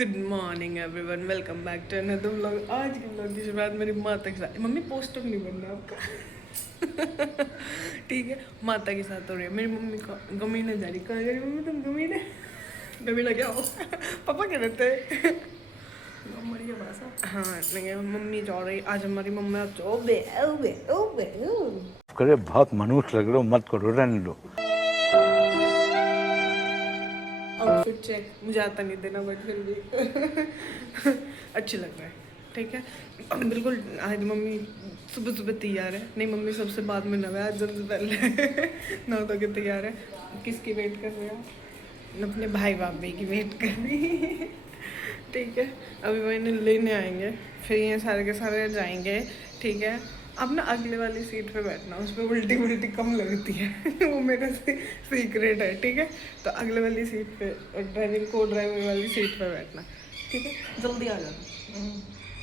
Good morning everyone, welcome back to another vlog. आज के vlog की शुरुआत मेरी माता के साथ। मम्मी पोस्टर नहीं बनना आपका ठीक है। माता के साथ हो रही है। मेरी मम्मी को गमीने जा रही। कहाँ जा रही मम्मी तुम? गमीने गमीना क्या हो पापा क्या रहते हैं हाँ नहीं, मम्मी जा रही आज। हमारी मम्मी करे बहुत मनुष्य लग रहे हो, मत करो, रहने दो। आउटफिट चेक मुझे आता नहीं देना, बट फिर भी अच्छे लग रहे हैं। ठीक है, बिल्कुल। आज मम्मी सुबह सुबह तैयार है। नहीं, मम्मी सबसे बाद में नहा है, जल्दी पहले नहा धो के तैयार है। किसकी वेट कर रहे हो? अपने भाई भाभी की वेट कर रही ठीक है, अभी वो इन्हें लेने आएंगे, फिर ये सारे के सारे जाएंगे। ठीक है, अब ना अगले वाली सीट पे बैठना, उस पर उल्टी उल्टी कम लगती है वो मेरा सीक्रेट है। ठीक है, तो अगले वाली सीट पे, ड्राइविंग को ड्राइवर वाली सीट पे बैठना। ठीक है, जल्दी आ जाना,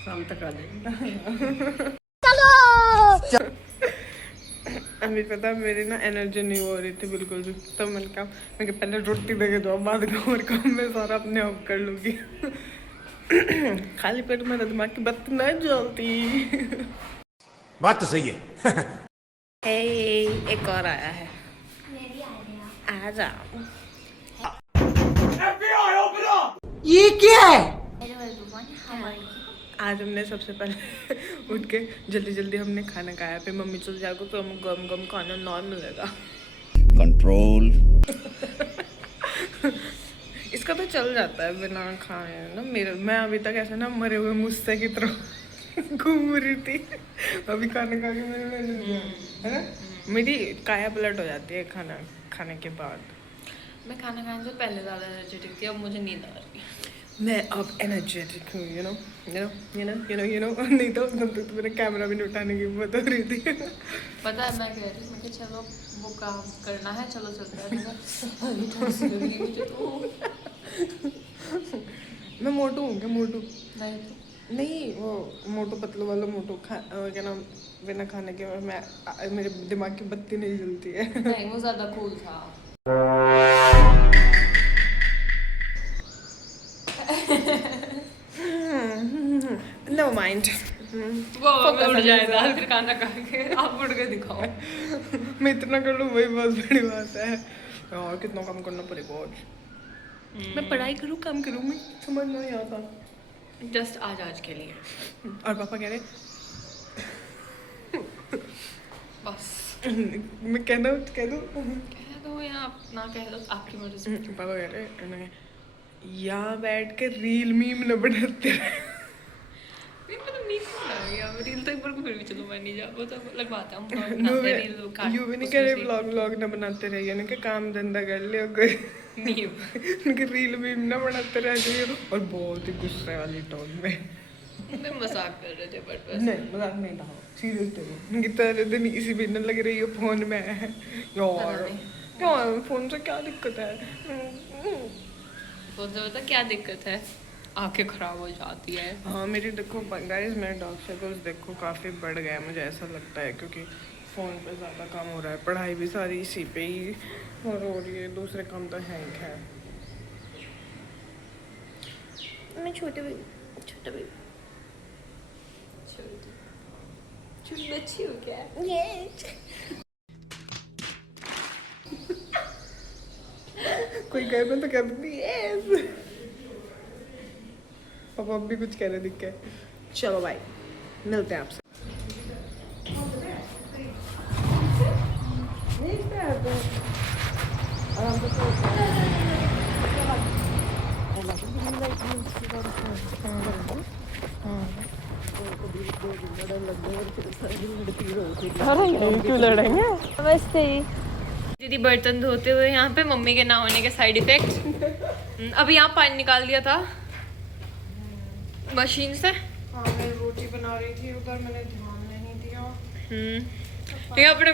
शाम तक आ जाएगा चलो अभी पता मेरी ना एनर्जी नहीं हो रही थी बिल्कुल भी, तो मैंने कहा मैं पहले रोटी दे के जाओ, बाद में और काम मैं सारा अपने आप कर लूँगी खाली पेट मेरा दिमाग की बत्ती नहीं जलती बात तो सही है हे, एक और आया है, आ जाओ। ये क्या है? आज हमने सबसे पहले उठ के जल्दी जल्दी हमने खाना खाया, फिर मम्मी चल जाएगा तो हम गम गम खाना नॉन मिलेगा कंट्रोल इसका तो चल जाता है बिना खाए ना। मेरे मैं अभी तक ऐसे ना मरे हुए मुझसे की तरह घूम रही थी। अभी खाना खा के मैंने है ना, मेरी काया पलट हो जाती है खाना खाने के बाद। मैं खाना खाने से पहले ज़्यादा एनर्जेटिक थी, अब मुझे नींद आ रही है। मैं अब एनर्जेटिक हूँ, यू नो नहीं तो तब तक तो मेरा कैमरा भी नहीं उठाने की हिम्मत हो रही थी पता है मैं कह रही थी, मैं कि चलो वो काम करना है, चलो चलते हैं ठंड सी लग रही मुझे तो मैं मोटू हूँ क्या? मोटू नहीं नहीं, वो मोटू पतलू वाला मोटू क्या नाम, बिना खाने के मैं मेरे दिमाग की बत्ती नहीं जलती है नहीं, वो ज़्यादा कूल था। नो माइंड, वो उड़ जाएगा फिर खाना खा के, आप उड़ के दिखाओ मैं इतना कर लूँ वही बहुत बड़ी बात है। और कितना काम करना पड़ेगा आज। मैं पढ़ाई करूँ काम करूँ, मैं समझ नहीं आता। जस्ट आज के लिए। और पापा कह रहे बस मैं कह दूँ कह दो या आप ना कह दो, आपकी मर्जी। पापा कह रहे यहाँ बैठ के रील मीम न बनाते रील तो एक बार को फिर भी चलो मैं नहीं जा, वो तो अलग बात है, हम यू भी नहीं कह रहे व्लॉग न बनाते रहिए ना, कि काम धंधा कर लियो कोई नहीं उनके रील मीम न बनाते रह जाइए। और बहुत ही गुस्से वाली टोन में मैं मजाक कर रहे थे, बट बस नहीं, मजाक नहीं था, सीरियस थे। उनकी तरह दिन इसी भी न लग रही है फोन में यार। यार फोन से क्या दिक्कत है? फोन से बता क्या दिक्कत है, आंखें खराब हो जाती है। हाँ मेरी देखो गाइस, मेरे डार्क सर्कल्स देखो काफ़ी बढ़ गया है, मुझे ऐसा लगता है, क्योंकि फ़ोन पे ज़्यादा काम हो रहा है, पढ़ाई भी सारी इसी पे ही और हो रही है, दूसरे काम तो है ही है। मैं छोटे भी अच्छी हो क्या? कोई कहे मैं तो कह दूँगी यस। पापा अब भी कुछ कह रहे दिख के। चलो भाई, मिलते हैं आपसे। क्यों लड़ेंगे? नमस्ते दीदी। बर्तन धोते हुए यहाँ पे मम्मी के ना होने के साइड इफेक्ट। अभी यहाँ पानी निकाल दिया था मशीन से। हाँ मैं रोटी बना रही थी उधर, मैंने ध्यान नहीं दिया। ठीक है, अपने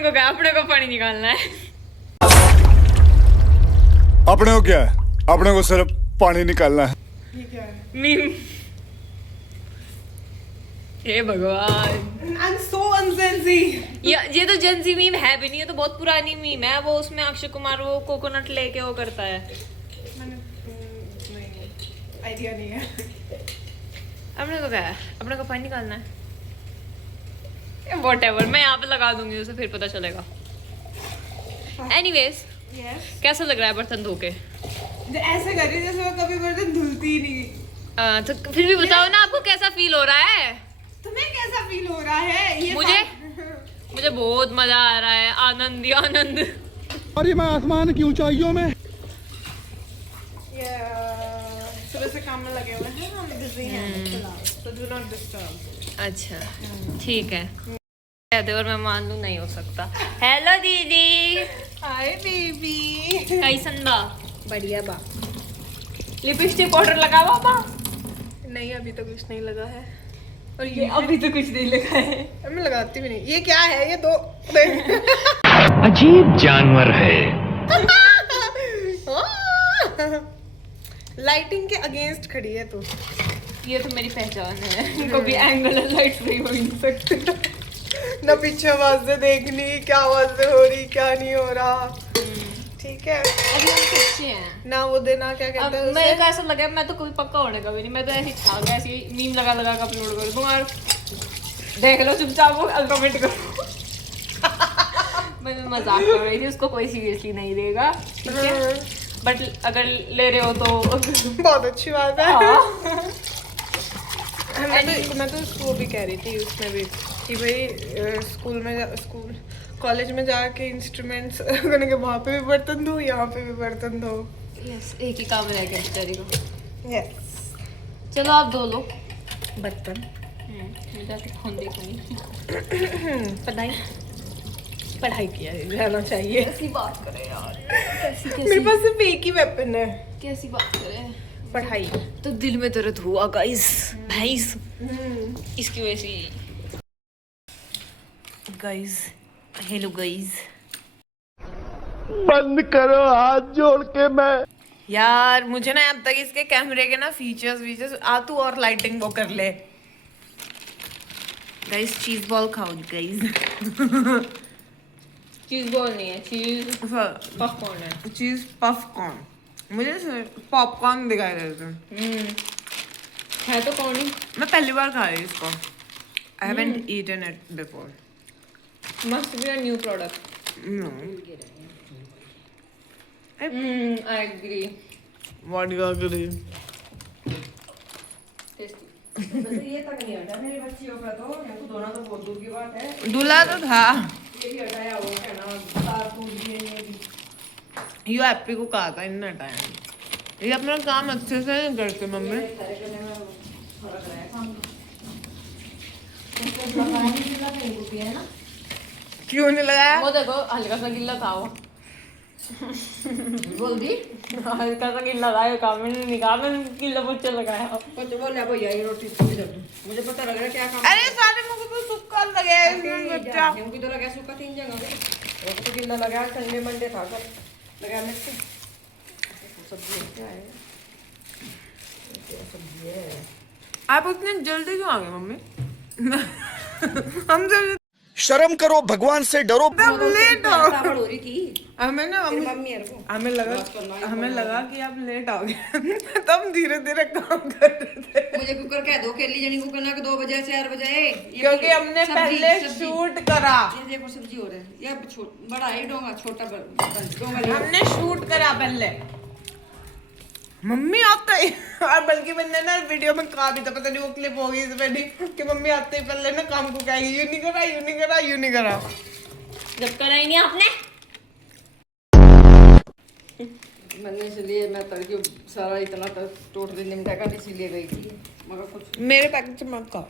को पानी निकालना है। अपने को क्या है? अपने को सिर्फ पानी निकालना है। ये क्या है? मीम। हे भगवान, I'm so unsensi। ये तो जेंजी मीम है भी नहीं, ये तो बहुत पुरानी मीम है। वो उसमें अक्षय कुमार वो कोकोनट लेके वो करता है। मैंने नहीं आइडिया नहीं है। अपने को क्या है, अपने को पानी निकालना है। व्हाटएवर, मैं यहाँ पे लगा दूंगी उसे, फिर पता चलेगा। एनीवेज, यस, कैसा लग रहा है बर्तन धो के? ऐसे कर रही है जैसे वो कभी बर्तन धुलती ही नहीं। तो फिर भी बताओ ना, आपको कैसा फील हो रहा है? तुम्हें कैसा फील हो रहा है? ये मुझे बहुत मजा आ रहा है, आनंद ही आनंद। और ये मैं आसमान की ऊंचाइयों में। सुबह से काम में लगे हुए हैं हम, बिजी हैं फिलहाल, so do not disturb। अच्छा ठीक है, कहते और मैं मान लूँ नहीं हो सकता। हेलो दीदी, हाय बेबी। कैसन बा? बढ़िया बा। लिपस्टिक पाउडर लगावा बा? नहीं, अभी तो कुछ नहीं लगा है। और ये अभी तो कुछ नहीं लगा है। मैं लगाती भी नहीं। ये क्या है? ये दो अजीब जानवर है। लाइटिंग के अगेंस्ट खड़ी है तो। ये तो मेरी पहचान है, कभी एंगल लाइट फ्री हो ही नहीं सकते। ना पीछे आवाजें देखनी, क्या आवाजें हो रही, क्या नहीं हो रहा। ठीक है, अभी हम अच्छे हैं ना वो देना क्या कहते हैं मेरे उसे? को ऐसा लगा मैं तो कभी पक्का होने का भी नहीं, मैं तो ऐसे ही छा गया, ऐसे ही मीम लगा लगा के अपलोड कर दूंगा और देख लो चुपचाप, वो कमेंट करो। मैं मजाक कर रही थी, उसको कोई सीरियसली नहीं लेगा, ठीक है? बट अगर ले रहे हो तो बहुत अच्छी बात है। हाँ। मैं तो उसको भी कह रही थी उसमें भी कि भाई स्कूल कॉलेज में जाके इंस्ट्रूमेंट्स करने के वहाँ पे भी बर्तन धो, यहाँ पे भी बर्तन धो। यस, एक ही काम रह गया बेचारी को। यस, चलो आप धो लो बर्तन। मैं जाके फोन देखूंगी। पढ़ाई किया जाना चाहिए। कैसी बात करें यार, मेरे पास सिर्फ एक ही वेपन है, कैसी बात करें? पढ़ाई। तो दिल में दर्द हुआ गाइस, भाईस इसकी वजह से। गाइस, हेलो गाइस, बंद करो हाथ जोड़ के। मैं यार मुझे ना अब तक इसके कैमरे के ना फीचर्स आ तू और लाइटिंग वो कर ले। गाइस चीज बॉल खाओ गाइस। चीज बॉल नहीं है, चीज पॉपकॉर्न है। चीज पॉपकॉर्न, मुझे पॉपकॉर्न दिखाई देते हैं। है तो कौन ही मैं पहली बार खा रही हूँ इसको। I haven't eaten it before. Must be a new product. No, I agree. What you agree? Tasty. दूल्हा तो था। ये हैप्पी को कहा था इन्हें हटाया। ये अपना काम अच्छे से नहीं करते मम्मी। क्यों नहीं लगाया? वो देखो हल्का सा गिल्ला था वो। बोल दी हल्का सा गिल्ला था, ये काम मैंने नहीं कहा, मैंने गिल्ला मुझे लगाया। कुछ बोला भैया ये रोटी सूखी दे दो। मुझे पता लग रहा है क्या काम। अरे सारे मुझे तो सुक्का लगे इसमें बच्चा। क्योंकि तो लगा सूखा 3 जगह पे और तो गिल्ला लगा। संडे मंडे था कल लगा मिर्च सब्जी क्या है? सब्जी है। आप उतने जल्दी क्यों आ गए मम्मी? हम जल्दी शर्म करो, भगवान से डरो। लेट हो। ताबड़ हो रही थी हमें ना तेरी मम्मी है को। हमें लगा कि आप लेट आओगे। तब धीरे धीरे काम कर रहे थे मुझे कुकर कह दो, केली जनी कुकर ना 2 बजे 4 बजे। क्योंकि हमने पहले शूट करा। ये देखो सब्जी हो रहा है। ये बड़ा है डोंगा, छोटा डोंगा। हमने शूट करा पहले। मम्मी आते ही और बल्कि मैंने ना वीडियो में कहा भी था, पता नहीं वो क्लिप होगी इस पे कि मम्मी आते ही पहले ना काम को कहेगी यूं नहीं करा, यूं नहीं करा, यूं नहीं करा। जब करा ही नहीं आपने। मैंने इसलिए मैं तड़के सारा इतना टोट दिन निमटा कर इसीलिए गई थी मगर कुछ मेरे पैकेट से मत खाओ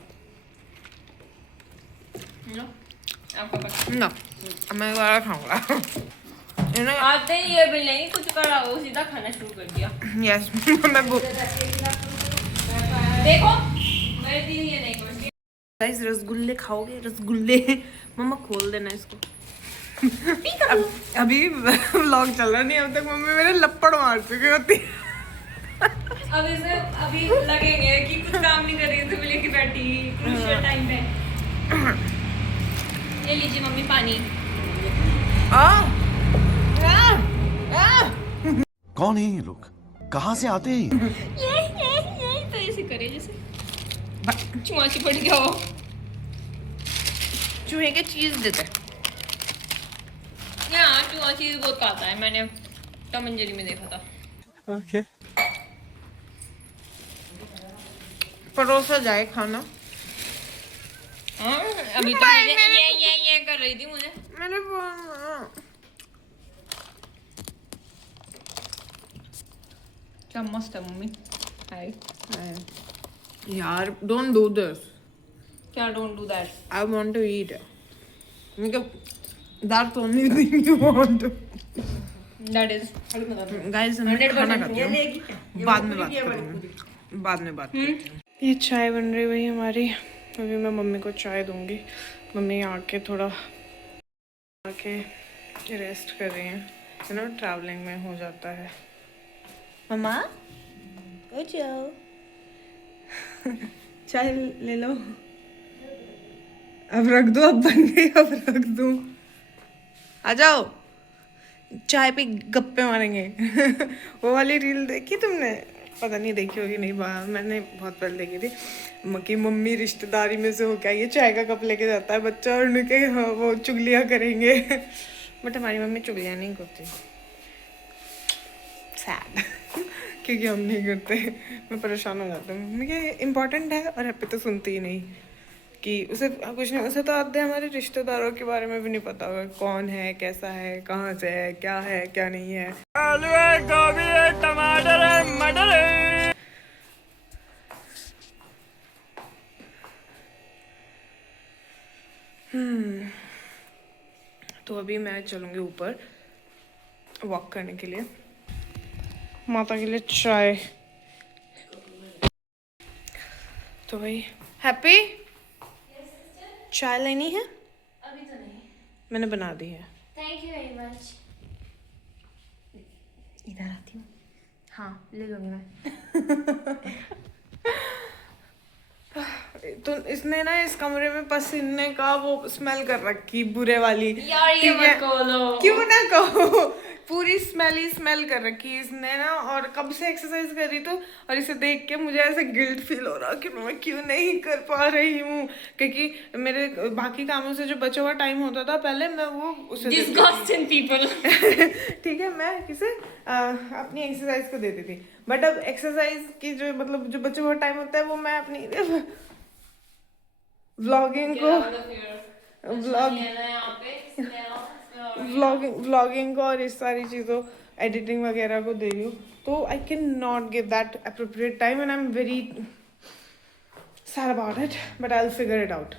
आपका पता ना, मैं वाला खाऊंगा। आते ही ये भी नहीं कुछ करा, वो सीधा खाना शुरू कर दिया। यस मैं देखो मेरे दिल ये नहीं करती। गाइस रसगुल्ले खाओगे? रसगुल्ले मम्मा खोल देना इसको। अभी व्लॉग चल रहा नहीं, अब तक मम्मी मेरे लपड़ मार चुकी होती। अब इसे अभी लगेंगे कि कुछ काम नहीं कर रही थी, बोले कि बैठी क्रूशियल टाइम पे। ये लीजिए मम्मी पानी। कौन है ये लोग? कहाँ से आते हैं? करे जैसे चूहा चिपट गया हो। चूहे के चीज देते हैं। यहाँ चूहा चीज बहुत खाता है, मैंने टॉम एंड जेरी में देखा था। ओके परोसा जाए खाना। हाँ, अभी तो ये कर रही थी मुझे। मैंने क्या मस्त है मम्मी। हाय यार डोंट डू दिस। क्या don't do that. I want to eat. That's only thing you want to. That is guys मैं खाना खाती हूँ, बाद में बात करेंगे, बाद में बात करते हैं। ये चाय बन रही हुई हमारी, अभी मैं मम्मी को चाय दूंगी। मम्मी आके थोड़ा आके रेस्ट कर रही हैं, यू नो ट्रैवलिंग में हो जाता है। मम्मा ओ जाओ चाय ले लो। अब रख दो, अब बन गई, अब रख दो। आ जाओ चाय पे गप्पे मारेंगे। वो वाली रील देखी तुमने? पता नहीं देखी होगी, नहीं मैंने बहुत पहले देखी थी कि मम्मी रिश्तेदारी में से होकर ये चाय का कप लेके जाता है बच्चा और उनके वो चुगलियाँ करेंगे। बट हमारी मम्मी चुगलियाँ नहीं करती, सैड। क्योंकि हम नहीं करते, मैं परेशान हो जाती हूँ। मम्मी क्या इम्पोर्टेंट है और हैप्पी तो सुनती ही नहीं कि उसे कुछ नहीं। उसे तो आधे हमारे रिश्तेदारों के बारे में भी नहीं पता होगा, कौन है, कैसा है, कहाँ से है, क्या नहीं है। आलू है, गोभी है, टमाटर है, मटर है। तो अभी मैं चलूँगी ऊपर वॉक करने के लिए, माता के लिए चाय। तो भाई हैप्पी चाय लेनी है? अभी तो नहीं, मैंने बना दी है। Thank you very much. इधर आती हूँ। हाँ ले लूंगी मैं। तो इसने ना इस कमरे में पसीने का वो स्मेल कर रखी, बुरे वाली। यार ये ठीक है? मत कहो। क्यों ना कहो, पूरी स्मेल कर रखी इसने ना। और कब से एक्सरसाइज कर रही तो, और इसे देख के मुझे ऐसे गिल्ट फील हो रहा कि मैं क्यों नहीं कर पा रही हूँ। क्योंकि मेरे बाकी कामों से जो बचा हुआ टाइम होता था पहले, मैं वो उसे Disgusting people। ठीक है, मैं किसे अपनी एक्सरसाइज को देती थी। बट अब एक्सरसाइज की जो मतलब जो बचा हुआ टाइम होता है वो मैं अपनी व्लॉगिंग को और इस सारी चीज़ों एडिटिंग वगैरह को दे रही हूँ। तो I can not give that appropriate time and I am very sad about it, but I will figure it out.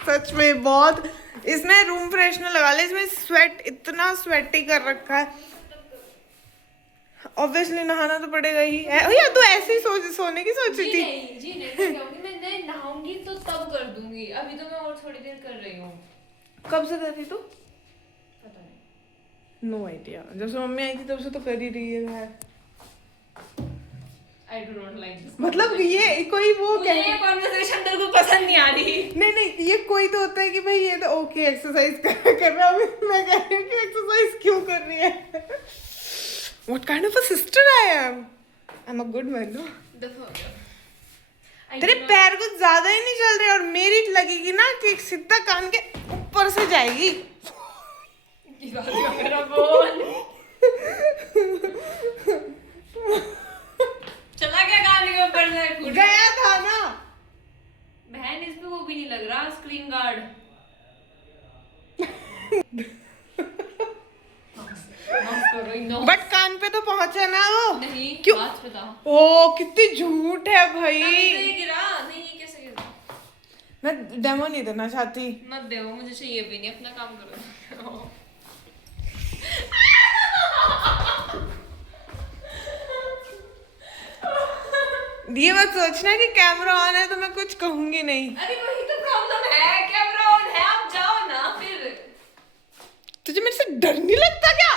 सच में बहुत, इसमें रूम फ्रेशनर लगा ले, इसमें स्वेट इतना स्वेटी कर रखा है। ऑब्वियसली नहाना तो पड़ेगा ही है। या तो ऐसे ही सोने की सोच रही थी? जी नहीं, मैं नहाऊंगी तो तब कर दूंगी, अभी तो मैं और थोड़ी देर कर रही हूँ। कब से कर रही तू? पता नहीं, नो आइडिया। जब से मम्मी आई थी तब से तो कर ही रही है। I do not like this। मतलब ये कोई वो मुझे ये कॉन्वर्सेशन तेरे को पसंद नहीं आ रही। नहीं, ये कोई तो होता है कि भाई ये तो ओके एक्सरसाइज कर रहा हूँ, मैं कह रही हूँ कि एक्सरसाइज क्यों कर रही है। What kind of a sister I am? I'm a good man, no? तेरे पैर कुछ ज्यादा ही नहीं चल रहे और मेरी लगेगी ना कि सीधा कान के ऊपर से जाएगी। चला गया कान के ऊपर से, गया था ना बहन। इसमें वो भी नहीं लग रहा स्क्रीन गार्ड। बट कान पे तो पहुंचा ना वो। नहीं, क्यों? बात बता। ओ कितनी झूठ है भाई। ये गिरा नहीं, ये कैसे गिरा? मैं डेमो नहीं देना चाहती। मत दे, मुझे चाहिए भी नहीं, अपना काम करो। ये मत सोचना कि कैमरा ऑन है तो मैं कुछ कहूंगी नहीं। अरे वही तो प्रॉब्लम है, कैमरा ऑन है, आप जाओ ना फिर। तुझे मेरे से डर नहीं लगता क्या?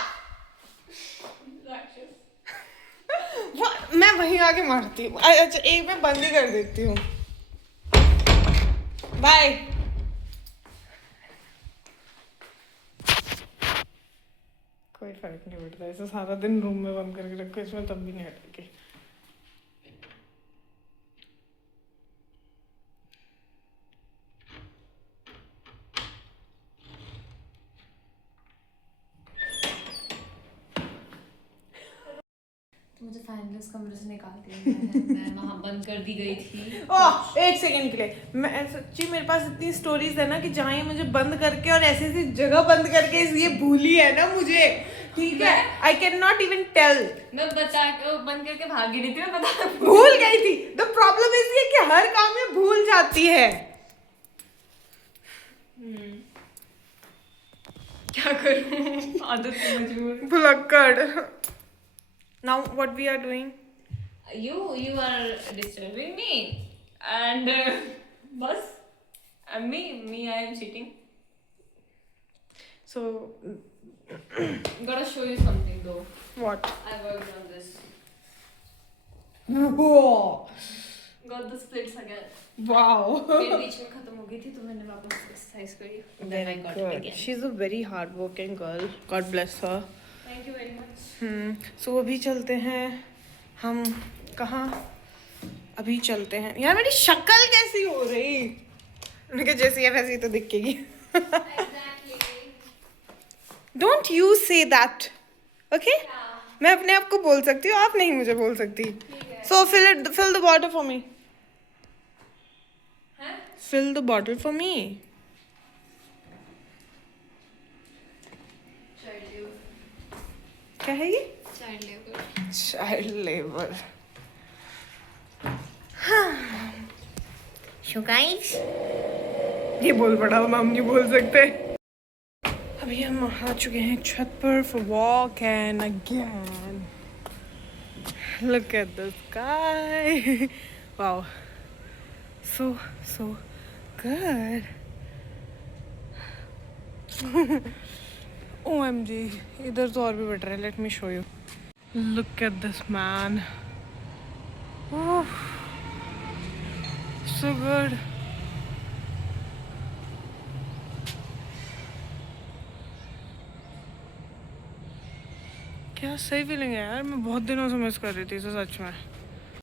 मैं वहीं आके मारती हूँ। अच्छा एक मैं बंद ही कर देती हूँ। बाय। कोई फर्क नहीं पड़ता, ऐसे सारा दिन रूम में बंद करके रखो इसमें तब भी नहीं हटेगी। तो मुझे फाइनली उस कमरे से निकाल दिया है, मैं वहाँ बंद कर दी गई थी। ओह 1 सेकंड के लिए, मैं सच्ची मेरे पास इतनी स्टोरीज है ना कि जहाँ ये मुझे बंद करके और ऐसी ऐसी जगह बंद करके ये भूली है ना मुझे, ठीक है, I can not even tell. मैं बता के बंद करके भागी नहीं थी, मैं बता भूल गई थी। द प्रॉब्लम इज ये कि हर काम में भूल जाती है। क्या करूँ, आदत से मजबूर। भुलक्कड़। Now what we are doing? You are disturbing me and बस me I am cheating. So Gotta show you something though. what? I worked on this. Wow. Got the splits again. Wow. मेरे बीच में खत्म हो गई थी तो मैंने वापस एक्सरसाइज करी. Then I got it Good. again. She's a very hardworking girl. God bless her. Thank you very much. So अभी चलते हैं हम कहाँ? अभी चलते हैं यार, मेरी शक्ल कैसी हो रही? उनके जैसी है वैसी तो दिखेगी। Exactly. Don't you say that, okay? मैं अपने आप को बोल सकती हूँ, आप नहीं मुझे बोल सकती। So fill the bottle for me. Huh? Fill the bottle for me. Child labor. क्या है ये? Child labor. Child labor. So guys, ये बोल पड़ा हम नहीं बोल सकते। अभी हम आ चुके हैं छत पर for walk and again look at the sky. Wow, so good. OMG, इधर तो और भी बेटर है। Let me show you. Look at this man. Oh, so good. क्या सही फीलिंग है यार, मैं बहुत दिनों से मिस कर रही थी इसे सच में।